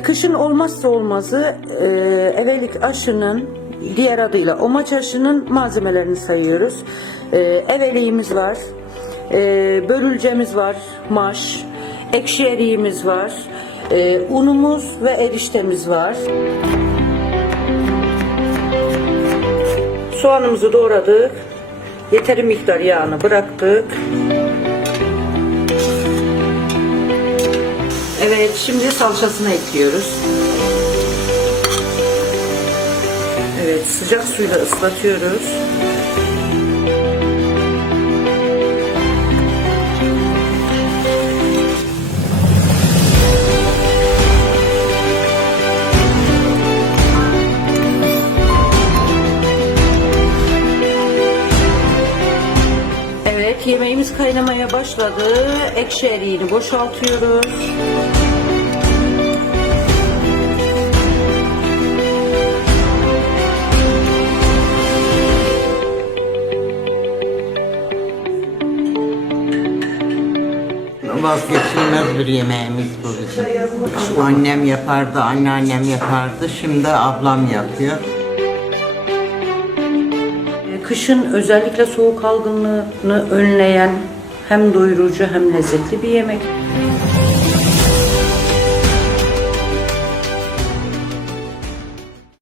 Kışın olmazsa olmazı e, evelik aşının diğer adıyla omaç aşının malzemelerini sayıyoruz. E, eveliğimiz var, e, börülcemiz var, maş, ekşi eriğimiz var, e, unumuz ve eriştemiz var. Soğanımızı doğradık, yeteri miktar yağını bıraktık. Evet, şimdi salçasını ekliyoruz. Evet, sıcak suyla ıslatıyoruz. Yemeğimiz kaynamaya başladı. Ekşi eriğini boşaltıyoruz. Vazgeçilmez bir yemeğimiz bu bizim. Annem yapardı, anneannem yapardı, şimdi ablam yapıyor. Kışın özellikle soğuk algınlığını önleyen hem doyurucu hem lezzetli bir yemek.